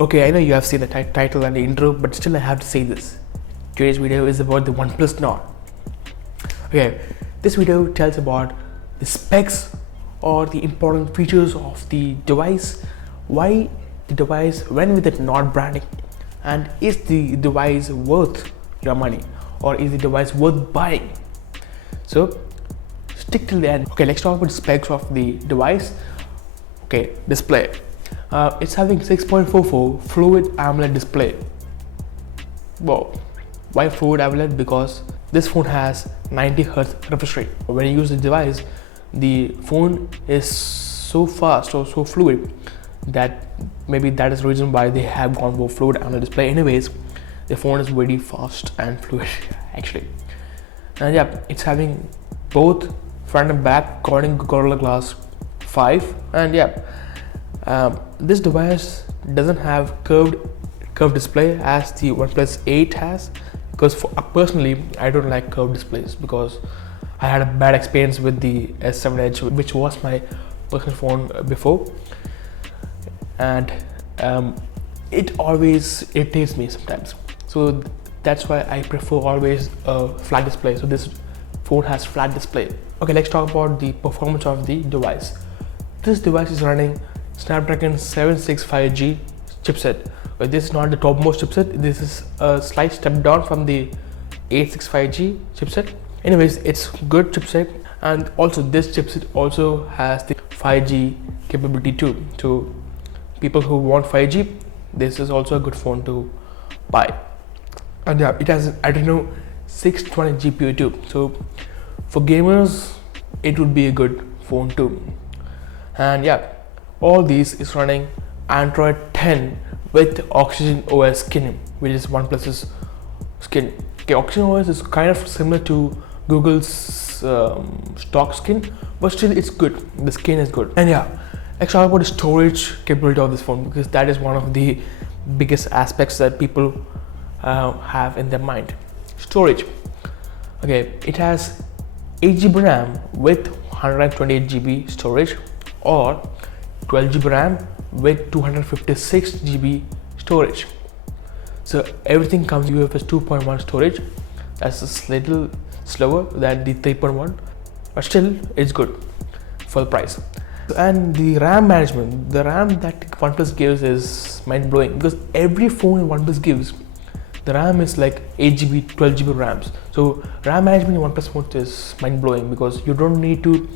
Okay, I know you have seen the title and the intro, but still I have to say this. Today's video is about the OnePlus Nord. Okay, this video tells about the specs or the important features of the device, why the device went with the Nord branding, and is the device worth your money or is the device worth buying. So stick till the end. Okay, let's talk about the specs of the device. Okay, display. It's having 6.44 Fluid AMOLED display. Wow, why Fluid AMOLED? Because this phone has 90 Hz refresh rate. When you use the device, the phone is so fast or so fluid that maybe that is the reason why they have gone for Fluid AMOLED display. Anyways, the phone is very fast and fluid actually. And yeah, it's having both front and back Corning Gorilla Glass 5, and yeah, this device doesn't have curved display as the OnePlus 8 has, because personally I don't like curved displays because I had a bad experience with the S7 Edge, which was my personal phone before, and it always irritates me sometimes. So that's why I prefer always a flat display. So this phone has flat display. Okay, let's talk about the performance of the device. This device is running Snapdragon 765G chipset. But this is not the topmost chipset. This is a slight step down from the 865G chipset. Anyways, it's good chipset, and also this chipset also has the 5G capability too. So people who want 5G, this is also a good phone to buy. And yeah, it has an Adreno 620 GPU too. So for gamers, it would be a good phone too. And yeah, all these is running Android 10 with Oxygen OS skin, which is OnePlus's skin. Okay, Oxygen OS is kind of similar to Google's stock skin, but still it's good. The skin is good. And yeah, let's talk about the storage capability of this phone, because that is one of the biggest aspects that people have in their mind. Storage. Okay, it has 8GB RAM with 128GB storage, or 12GB RAM with 256GB storage. So everything comes with UFS 2.1 storage. That's a little slower than the 3.1, but still it's good for the price. And the RAM management, the RAM that OnePlus gives is mind-blowing, because every phone OnePlus gives, the RAM is like 8GB, 12GB RAMs. So RAM management in OnePlus phones is mind-blowing, because you don't need to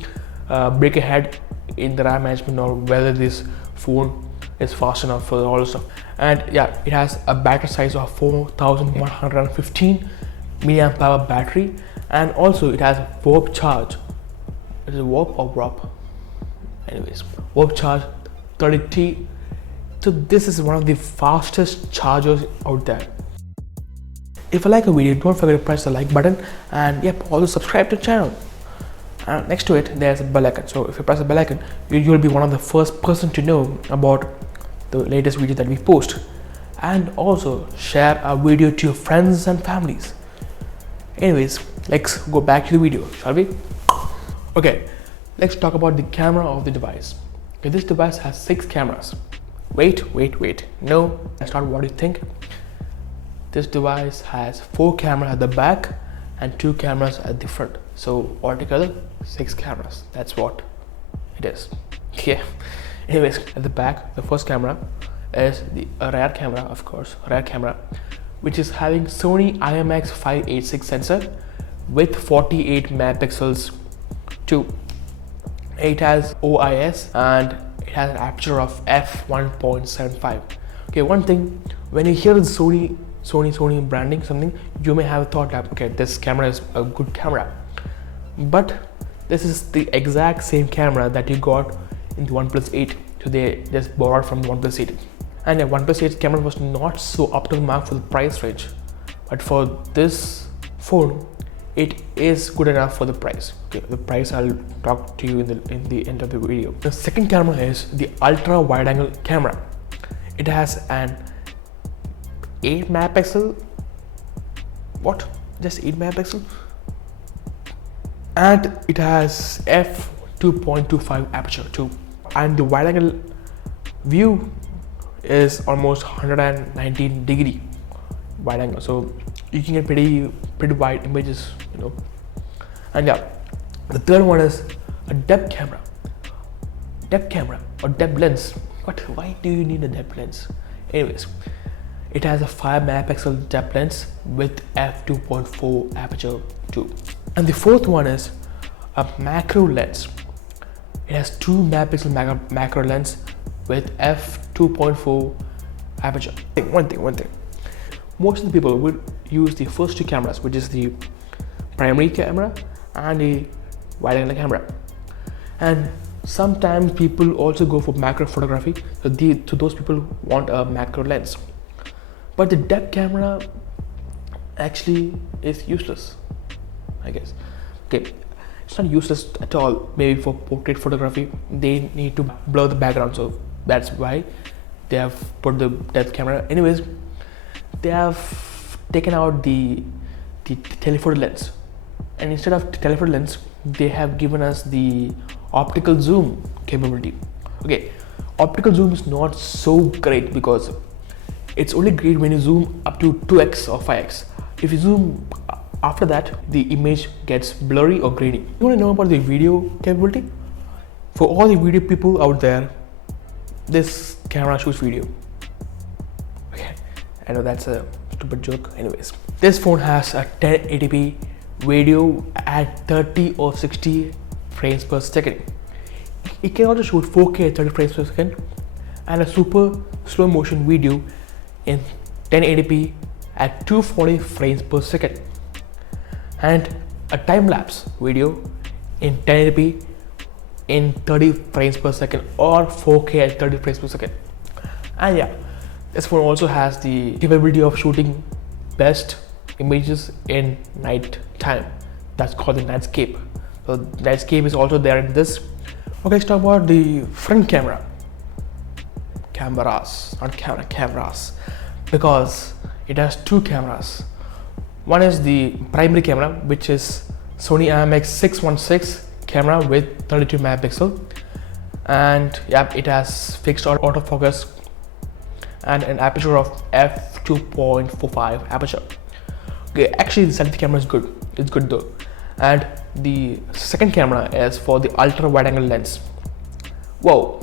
break a head in the RAM management or whether this phone is fast enough for all the stuff. And yeah, it has a battery size of 4115 milliamp hour battery, and also it has warp charge. Is it warp or warp? Anyways, warp charge 30T. So this is one of the fastest chargers out there. If you like a video, don't forget to press the like button, and yep, also subscribe to the channel. And next to it, there's a bell icon. So if you press the bell icon, you'll be one of the first person to know about the latest video that we post. And also share our video to your friends and families. Anyways, let's go back to the video, shall we? Okay, let's talk about the camera of the device. Okay, this device has 6 cameras. Wait. No, that's not what you think. This device has 4 cameras at the back and 2 cameras at the front. So altogether 6 cameras. That's what it is. Yeah. Anyways, at the back, the first camera is a rear camera, of course, rear camera, which is having Sony IMX586 sensor with 48 megapixels too. It has OIS and it has an aperture of f1.75. Okay, one thing, when you hear the Sony branding something, you may have a thought that okay, this camera is a good camera, but this is the exact same camera that you got in the OnePlus 8. So they just borrowed from the OnePlus 8, and the OnePlus 8 camera was not so up to the mark for the price range, but for this phone it is good enough for the price. Okay, the price I'll talk to you in the end of the video. The second camera is the ultra wide angle camera. It has an 8 megapixel, what, just 8 megapixel, and it has f2.25 aperture too, and the wide angle view is almost 119 degree wide angle, so you can get pretty wide images, you know. And yeah, the third one is a depth camera or depth lens. Why do you need a depth lens? Anyways, it has a 5 megapixel depth lens with f2.4 aperture too. And the fourth one is a macro lens. It has 2 megapixel macro lens with f2.4 aperture. One thing. Most of the people would use the first two cameras, which is the primary camera and the wide angle camera. And sometimes people also go for macro photography. So those people want a macro lens. But the depth camera actually is useless, I guess. Okay, it's not useless at all. Maybe for portrait photography, they need to blur the background, so that's why they have put the depth camera. Anyways, they have taken out the telephoto lens, and instead of telephoto lens, they have given us the optical zoom capability. Okay, optical zoom is not so great because it's only great when you zoom up to 2x or 5x. If you zoom after that, the image gets blurry or grainy. You want to know about the video capability? For all the video people out there, this camera shoots video. Okay, I know that's a stupid joke. Anyways, this phone has a 1080p video at 30 or 60 frames per second. It can also shoot 4K at 30 frames per second and a super slow motion video in 1080p at 240 frames per second, and a time-lapse video in 1080p in 30 frames per second or 4K at 30 frames per second. And yeah, this phone also has the capability of shooting best images in night time. That's called the nightscape. So nightscape is also there in this. Okay, let's talk about the front camera. Cameras, because it has two cameras. One is the primary camera, which is Sony IMX616 camera with 32 megapixel, and yeah, it has fixed autofocus and an aperture of f2.45 aperture. Okay, actually the selfie camera is good. It's good though. And the second camera is for the ultra wide angle lens. Whoa,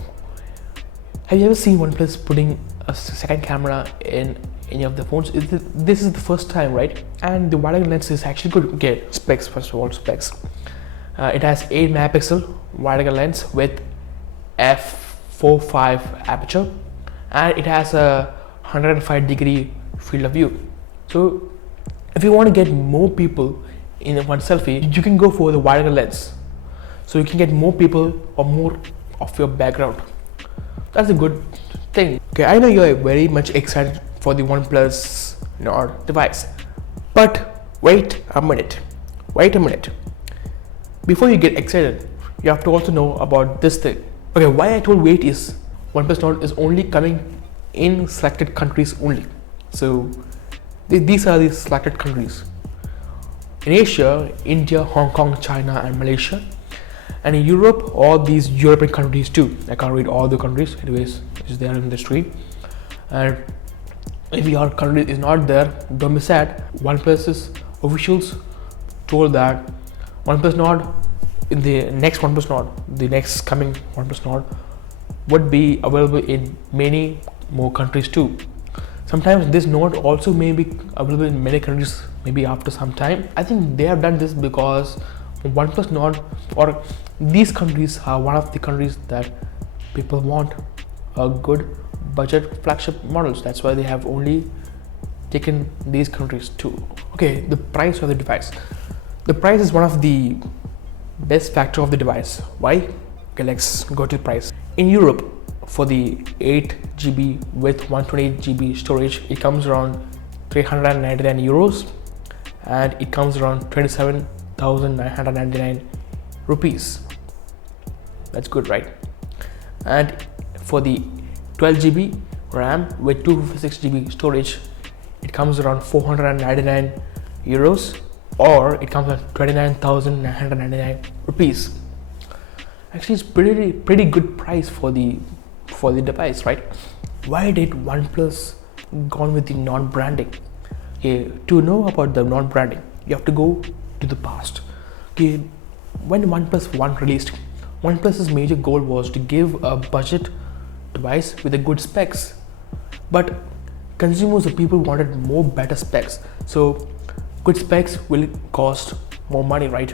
have you ever seen OnePlus putting a second camera in any of the phones? This is the first time, right? And the wide angle lens is actually good. Okay, specs, first of all, specs. It has 8 megapixel wide angle lens with f4.5 aperture, and it has a 105 degree field of view. So if you want to get more people in one selfie, you can go for the wide angle lens, so you can get more people or more of your background. That's a good thing. Okay, I know you're very much excited for the OnePlus Nord device, but wait a minute. Before you get excited, you have to also know about this thing. Okay, why I told wait is OnePlus Nord is only coming in selected countries only. So these are the selected countries. In Asia, India, Hong Kong, China and Malaysia. And in Europe, all these European countries too. I can't read all the countries, anyways, it's there in the screen. And if your country is not there, don't be sad. OnePlus's officials told that OnePlus Nord, in the next OnePlus Nord, the next coming OnePlus Nord, would be available in many more countries too. Sometimes this Nord also may be available in many countries, maybe after some time. I think they have done this because OnePlus Nord, or these countries are one of the countries that people want a good budget flagship models. That's why they have only taken these countries too. Okay, the price of the device. The price is one of the best factor of the device. Why? Okay, let's go to the price. In Europe, for the 8GB with 128GB storage, it comes around 399 euros, and it comes around 27,999 rupees. That's good, right? And for the 12GB RAM with 256GB storage, it comes around 499 euros, or it comes at 29,999 rupees. Actually, it's pretty good price for the device, right? why did OnePlus gone with the non-branding? Okay, to know about the non-branding, you have to go to the past. Okay, when OnePlus One released, OnePlus's major goal was to give a budget device with a good specs, but consumers or people wanted more better specs. So good specs will cost more money, right?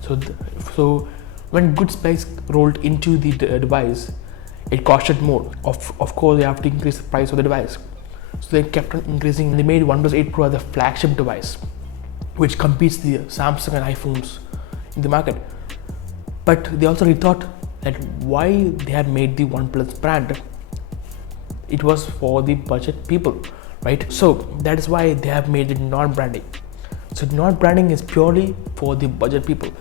So when good specs rolled into the device, it costed more. Of course, they have to increase the price of the device. So they kept on increasing. They made OnePlus 8 Pro as the flagship device, which competes the Samsung and iPhones in the market. But they also rethought that why they had made the OnePlus brand. It was for the budget people, right? So that is why they have made it non-branding. So non-branding is purely for the budget people.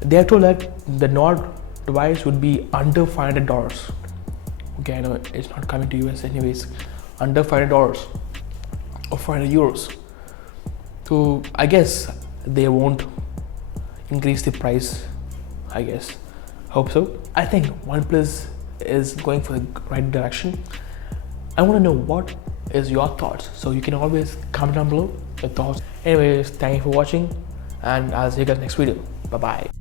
They are told that the Nord device would be under $500. Okay, I know it's not coming to US anyways. Under $500 or 500 euros. So I guess they won't increase the price. I guess. Hope so. I think OnePlus is going for the right direction. I want to know what is your thoughts. So you can always comment down below your thoughts. Anyways, thank you for watching, and I'll see you guys next video. Bye bye.